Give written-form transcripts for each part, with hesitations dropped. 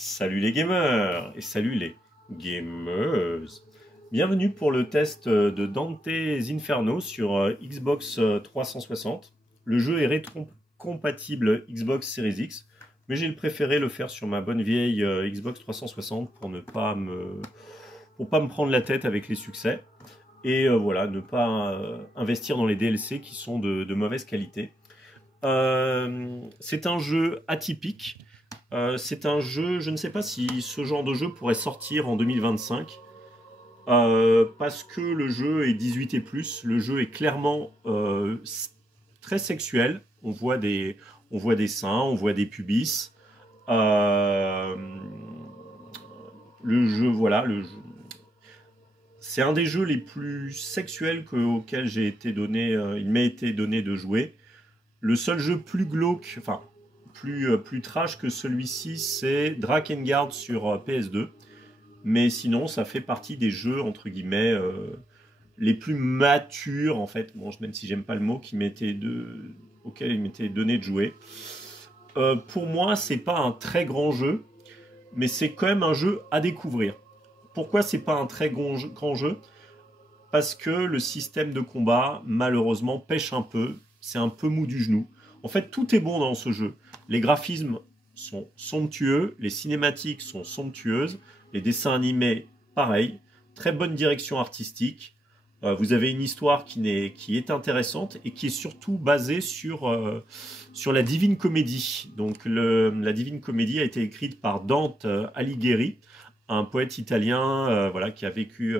Salut les gamers et salut les gameuses. Bienvenue pour le test de Dante's Inferno sur Xbox 360. Le jeu est rétro-compatible Xbox Series X, mais j'ai préféré le faire sur ma bonne vieille Xbox 360 pour ne pas me prendre la tête avec les succès et voilà, ne pas investir dans les DLC qui sont de mauvaise qualité. C'est un jeu atypique. C'est un jeu, je ne sais pas si ce genre de jeu pourrait sortir en 2025 parce que le jeu est 18 et plus. Le jeu est clairement très sexuel. On voit des seins, on voit des pubis. Le jeu, voilà, c'est un des jeux les plus sexuels auxquels j'ai été donné, il m'a été donné de jouer. Le seul jeu plus glauque, enfin plus trash que celui-ci, c'est Drakengard sur PS2. Mais sinon, ça fait partie des jeux, entre guillemets, les plus matures, en fait, bon, même si j'aime pas le mot, auquel il m'était donné de jouer. Pour moi, c'est pas un très grand jeu, mais c'est quand même un jeu à découvrir. Pourquoi c'est pas un très grand jeu? Parce que le système de combat, malheureusement, pêche un peu. C'est un peu mou du genou. En fait, tout est bon dans ce jeu. Les graphismes sont somptueux, les cinématiques sont somptueuses, les dessins animés, pareil. Très bonne direction artistique. Vous avez une histoire qui est intéressante et qui est surtout basée sur la Divine Comédie. Donc, la Divine Comédie a été écrite par Dante Alighieri, un poète italien voilà, qui a vécu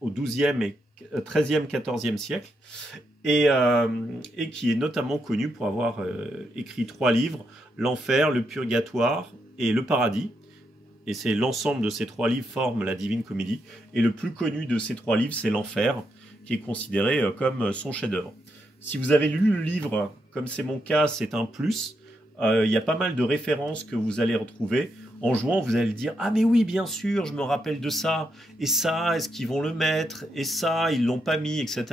au XIIe et XIIIe, XIVe siècle. Et qui est notamment connu pour avoir écrit 3 livres, l'Enfer, le Purgatoire et le Paradis. Et c'est l'ensemble de ces 3 livres forment la Divine Comédie. Et le plus connu de ces 3 livres, c'est l'Enfer, qui est considéré comme son chef-d'œuvre. Si vous avez lu le livre, comme c'est mon cas, c'est un plus. Il y a pas mal de références que vous allez retrouver. En jouant, vous allez dire « Ah mais oui, bien sûr, je me rappelle de ça. Et ça, est-ce qu'ils vont le mettre? Et ça, ils l'ont pas mis, etc. »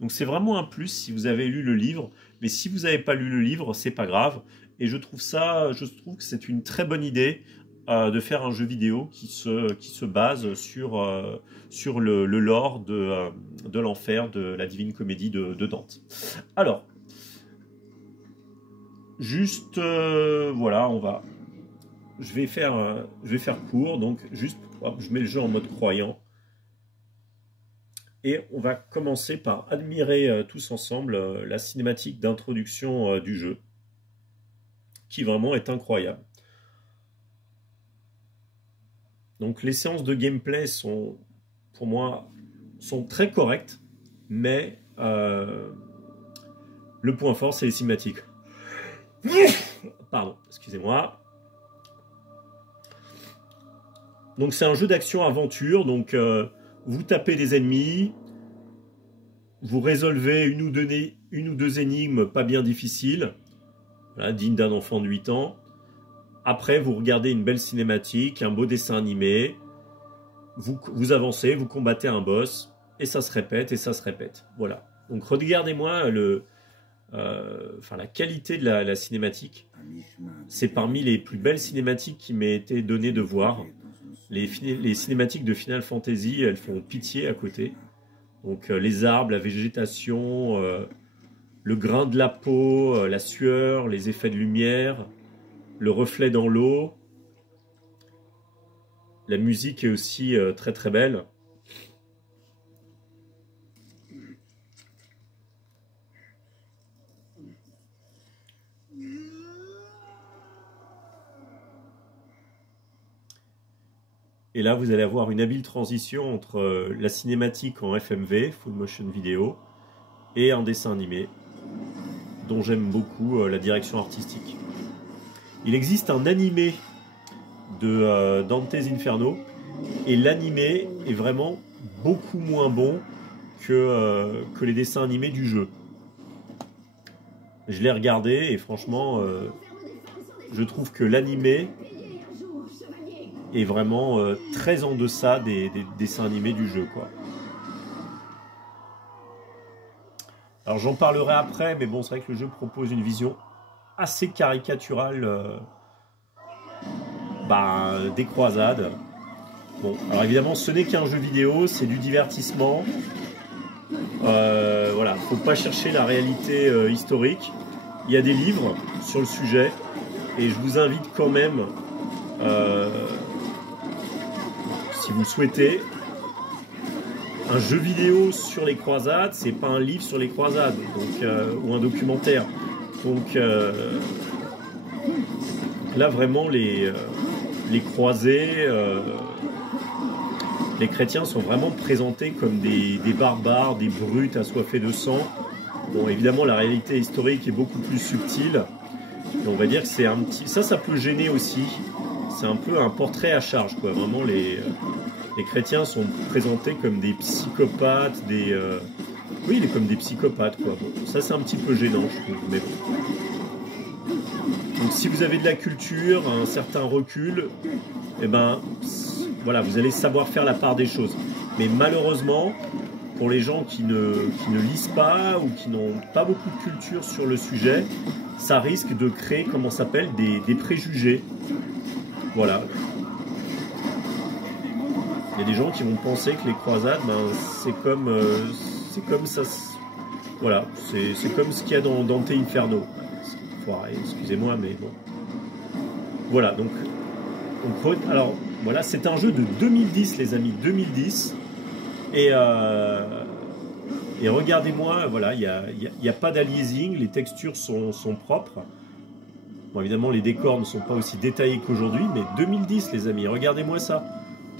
Donc c'est vraiment un plus si vous avez lu le livre. Mais si vous n'avez pas lu le livre, c'est pas grave. Et je trouve que c'est une très bonne idée de faire un jeu vidéo qui se base sur le lore de l'enfer, de la Divine Comédie de Dante. Alors, juste, voilà, je vais faire court, donc juste, hop, je mets le jeu en mode croyant. Et on va commencer par admirer tous ensemble la cinématique d'introduction du jeu, qui vraiment est incroyable. Donc les séances de gameplay sont, pour moi, très correctes, mais le point fort, c'est les cinématiques. Pardon, excusez-moi. Donc c'est un jeu d'action-aventure, donc vous tapez des ennemis, vous résolvez une ou deux énigmes pas bien difficiles, voilà, dignes d'un enfant de 8 ans. Après, vous regardez une belle cinématique, un beau dessin animé, vous avancez, vous combattez un boss, et ça se répète, et ça se répète. Voilà. Donc regardez-moi la qualité de la cinématique. C'est parmi les plus belles cinématiques qui m'ait été donné de voir. Les cinématiques de Final Fantasy, elles font pitié à côté. Donc les arbres, la végétation, le grain de la peau, la sueur, les effets de lumière, le reflet dans l'eau. La musique est aussi très très belle. Et là, vous allez avoir une habile transition entre la cinématique en FMV, Full Motion Video, et un dessin animé, dont j'aime beaucoup la direction artistique. Il existe un animé de Dante's Inferno, et l'animé est vraiment beaucoup moins bon que les dessins animés du jeu. Je l'ai regardé, et franchement, je trouve que l'animé est vraiment très en deçà des dessins animés du jeu, quoi. Alors j'en parlerai après, mais bon, c'est vrai que le jeu propose une vision assez caricaturale des croisades. Bon, alors évidemment, ce n'est qu'un jeu vidéo, c'est du divertissement. Voilà, faut pas chercher la réalité historique. Il y a des livres sur le sujet et je vous invite quand même, si vous le souhaitez, un jeu vidéo sur les croisades, c'est pas un livre sur les croisades, donc, ou un documentaire. Donc là vraiment les croisés, les chrétiens sont vraiment présentés comme des barbares, des brutes assoiffés de sang. Bon, évidemment, la réalité historique est beaucoup plus subtile. Et on va dire que c'est un petit... Ça peut gêner aussi. C'est un peu un portrait à charge, quoi. Vraiment, les chrétiens sont présentés comme des psychopathes, oui, comme des psychopathes, quoi. Bon, ça, c'est un petit peu gênant, je trouve. Mais bon. Donc, si vous avez de la culture, un certain recul, eh ben... Voilà, vous allez savoir faire la part des choses. Mais malheureusement, pour les gens qui ne lisent pas ou qui n'ont pas beaucoup de culture sur le sujet, ça risque de créer, comment ça s'appelle, des préjugés. Voilà. Il y a des gens qui vont penser que les croisades, c'est comme ça. Voilà, c'est comme ce qu'il y a dans Dante Inferno. Excusez-moi, mais bon. Voilà, donc alors... Voilà, c'est un jeu de 2010, les amis, 2010. Et regardez-moi, voilà, il n'y a pas d'aliasing, les textures sont propres. Bon, évidemment, les décors ne sont pas aussi détaillés qu'aujourd'hui, mais 2010, les amis, regardez-moi ça.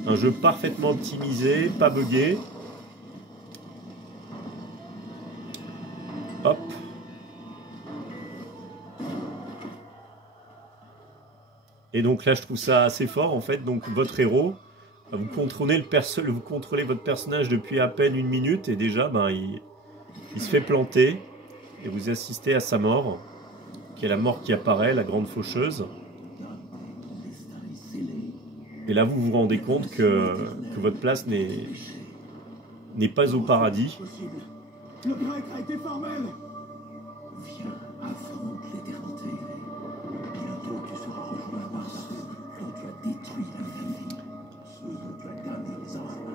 Un jeu parfaitement optimisé, pas buggé. Hop. Et donc là, je trouve ça assez fort, en fait. Donc, votre héros, vous contrôlez votre personnage depuis à peine 1 minute, et déjà, il se fait planter, et vous assistez à sa mort, qui est la mort qui apparaît, la grande faucheuse. Et là, vous vous rendez compte que votre place n'est pas au paradis. Le prêtre a été formel. Viens, affronte l'éternité. Bientôt tu seras rejoint par ceux dont tu as détruit l'infini, ceux dont tu as damné les enfants.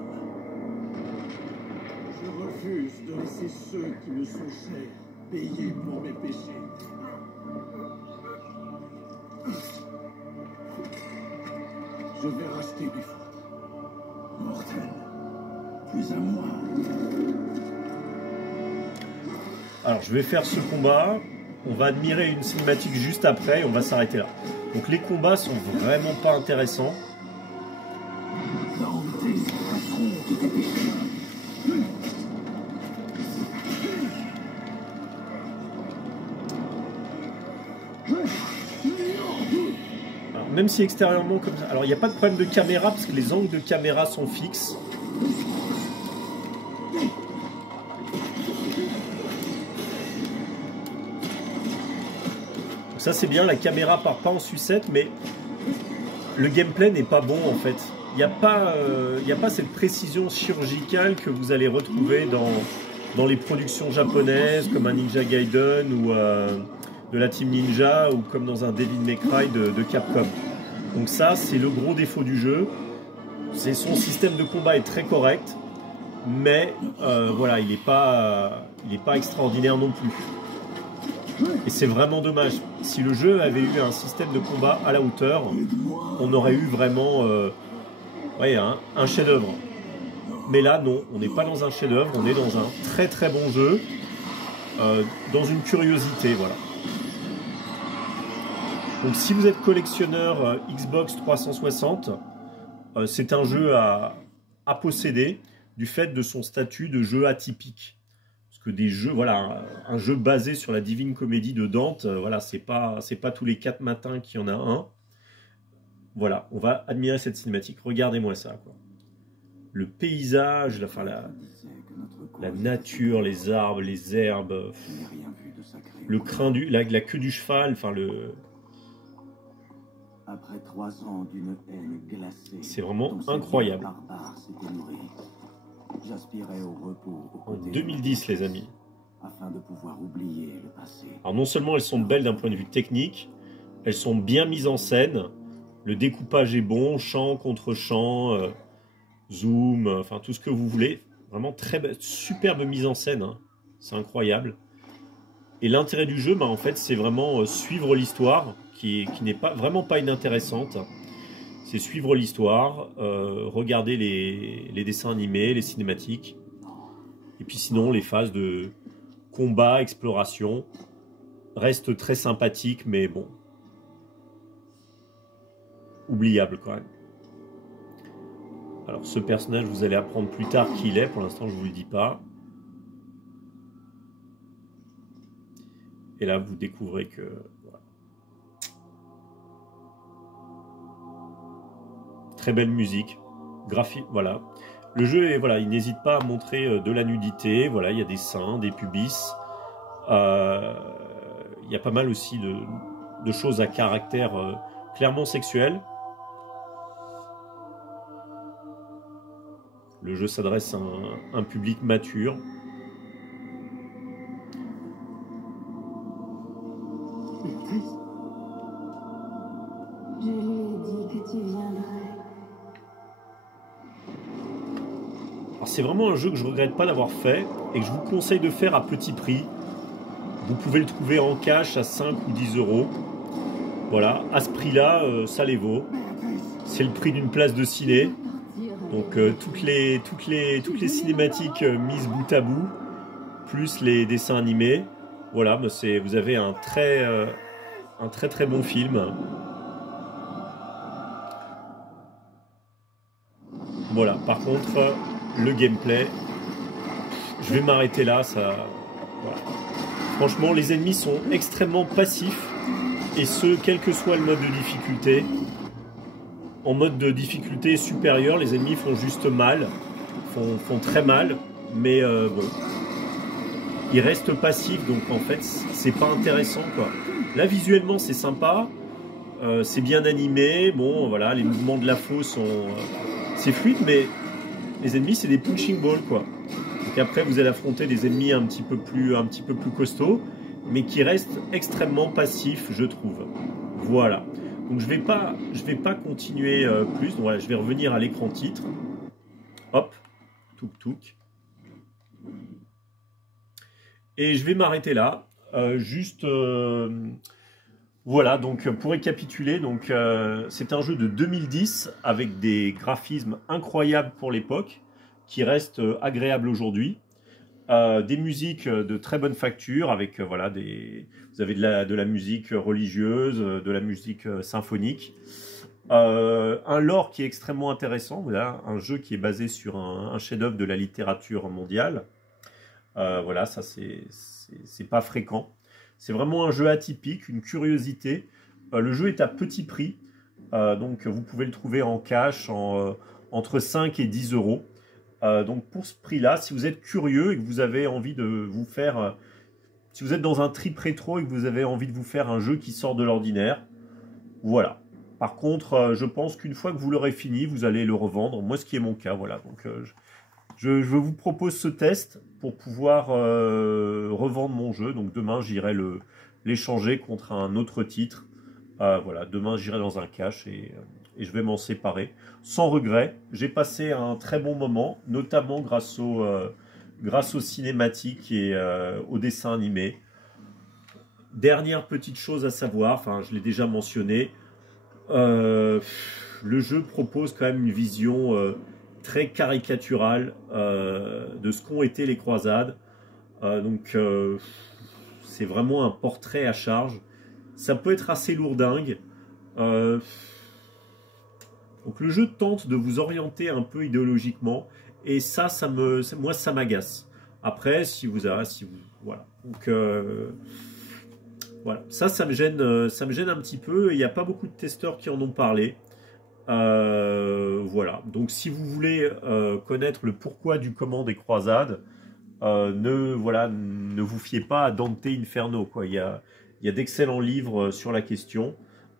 Je refuse de laisser ceux qui me sont chers payer pour mes péchés. Je vais racheter mes fautes. Mortel, tu es à moi. Alors, je vais faire ce combat. On va admirer une cinématique juste après et on va s'arrêter là. Donc, les combats sont vraiment pas intéressants. Alors, même si extérieurement comme ça... Alors, il n'y a pas de problème de caméra parce que les angles de caméra sont fixes. Ça c'est bien, la caméra part pas en sucette, mais le gameplay n'est pas bon en fait. Il n'y a pas cette précision chirurgicale que vous allez retrouver dans les productions japonaises, comme un Ninja Gaiden ou de la Team Ninja, ou comme dans un Devil May Cry de Capcom. Donc ça, c'est le gros défaut du jeu. Son système de combat est très correct, mais voilà, il n'est pas extraordinaire non plus. Et c'est vraiment dommage. Si le jeu avait eu un système de combat à la hauteur, on aurait eu vraiment un chef-d'œuvre. Mais là, non, on n'est pas dans un chef-d'œuvre, on est dans un très très bon jeu, dans une curiosité, voilà. Donc si vous êtes collectionneur Xbox 360, c'est un jeu à posséder du fait de son statut de jeu atypique. Parce que des jeux, voilà, un jeu basé sur la Divine Comédie de Dante, voilà, c'est pas tous les 4 matins qu'il y en a un. Voilà, on va admirer cette cinématique. Regardez-moi ça, quoi. Le paysage, la nature, les arbres, les herbes, le crin la queue du cheval, enfin le... Après 3 ans d'une haine glacée, c'est vraiment incroyable. J'aspirais au repos en 2010, les amis. Afin de pouvoir oublier le passé. Alors non seulement elles sont belles d'un point de vue technique, elles sont bien mises en scène. Le découpage est bon, champ contre champ, zoom, enfin tout ce que vous voulez. Vraiment très superbe mise en scène, hein. C'est incroyable. Et l'intérêt du jeu, bah, en fait, c'est vraiment suivre l'histoire, qui n'est pas vraiment pas inintéressante. C'est suivre l'histoire, regarder les dessins animés, les cinématiques. Et puis sinon, les phases de combat, exploration, restent très sympathiques, mais bon, oubliable quand même. Alors ce personnage, vous allez apprendre plus tard qui il est, pour l'instant je ne vous le dis pas. Et là vous découvrez que... Voilà. Très belle musique, graphique, voilà. Le jeu, est, voilà, il n'hésite pas à montrer de la nudité, voilà, il y a des seins, des pubis. Il y a pas mal aussi de choses à caractère clairement sexuel. Le jeu s'adresse à un public mature. Je lui ai dit que tu viendrais. Alors c'est vraiment un jeu que je ne regrette pas d'avoir fait et que je vous conseille de faire à petit prix. Vous pouvez le trouver en cash à 5 ou 10 euros. Voilà, à ce prix-là, ça les vaut. C'est le prix d'une place de ciné. Donc toutes les cinématiques mises bout à bout, plus les dessins animés. Voilà, vous avez un très bon film. Voilà, par contre, le gameplay, je vais m'arrêter là. Voilà. Franchement, les ennemis sont extrêmement passifs, et ce, quel que soit le mode de difficulté. En mode de difficulté supérieure, les ennemis font juste mal, font très mal, mais bon, ils restent passifs, donc en fait, c'est pas intéressant, quoi. Là, visuellement, c'est sympa, c'est bien animé, bon, voilà, les mouvements de la faux c'est fluide, mais les ennemis, c'est des punching balls, quoi. Donc après, vous allez affronter des ennemis un petit peu plus costauds, mais qui restent extrêmement passifs, je trouve. Voilà. Donc je vais pas continuer plus. Donc voilà, je vais revenir à l'écran titre. Hop, touk touk. Et je vais m'arrêter là. Voilà, donc pour récapituler, donc c'est un jeu de 2010 avec des graphismes incroyables pour l'époque, qui restent agréables aujourd'hui. Des musiques de très bonne facture avec voilà vous avez de la musique religieuse, de la musique symphonique, un lore qui est extrêmement intéressant. Voilà, un jeu qui est basé sur un chef-d'œuvre de la littérature mondiale. Voilà, ça c'est pas fréquent. C'est vraiment un jeu atypique, une curiosité. Le jeu est à petit prix, donc vous pouvez le trouver en cash entre 5 et 10 euros. Donc pour ce prix-là, si vous êtes curieux et que vous avez envie de vous faire... si vous êtes dans un trip rétro et que vous avez envie de vous faire un jeu qui sort de l'ordinaire, voilà. Par contre, je pense qu'une fois que vous l'aurez fini, vous allez le revendre. Moi, ce qui est mon cas, voilà. Donc je vous propose ce test pour pouvoir revendre mon jeu. Donc demain, j'irai l'échanger contre un autre titre. Voilà, demain, j'irai dans un cache et je vais m'en séparer sans regret. J'ai passé un très bon moment, notamment grâce aux cinématiques et aux dessins animés. Dernière petite chose à savoir, enfin je l'ai déjà mentionné, le jeu propose quand même une vision très caricaturale de ce qu'ont été les croisades. Donc c'est vraiment un portrait à charge. Ça peut être assez lourdingue. Donc le jeu tente de vous orienter un peu idéologiquement, et moi ça m'agace. Après, voilà. Donc voilà, ça me gêne un petit peu. Il n'y a pas beaucoup de testeurs qui en ont parlé. Voilà. Donc si vous voulez connaître le pourquoi du comment des croisades, ne vous fiez pas à Dante Inferno, quoi. Il y a d'excellents livres sur la question.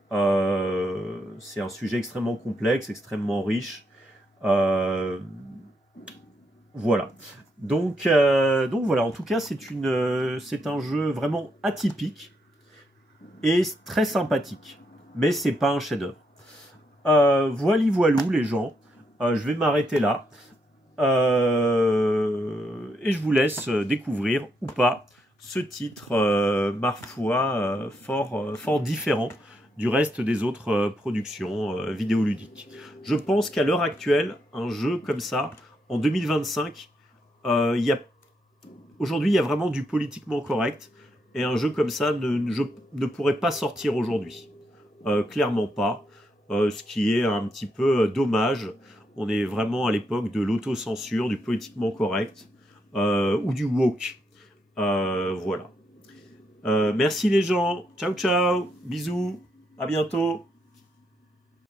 C'est un sujet extrêmement complexe, extrêmement riche. Voilà. Donc voilà, en tout cas, c'est un jeu vraiment atypique et très sympathique. Mais c'est pas un chef-d'œuvre. Voili voilou les gens, je vais m'arrêter là. Et je vous laisse découvrir ou pas ce titre, ma foi, fort différent du reste des autres productions vidéoludiques. Je pense qu'à l'heure actuelle, un jeu comme ça, en 2025, aujourd'hui, il y a vraiment du politiquement correct. Et un jeu comme ça ne pourrait pas sortir aujourd'hui. Clairement pas. Ce qui est un petit peu dommage. On est vraiment à l'époque de l'autocensure, du politiquement correct ou du woke. Voilà. Merci les gens. Ciao, ciao. Bisous. À bientôt.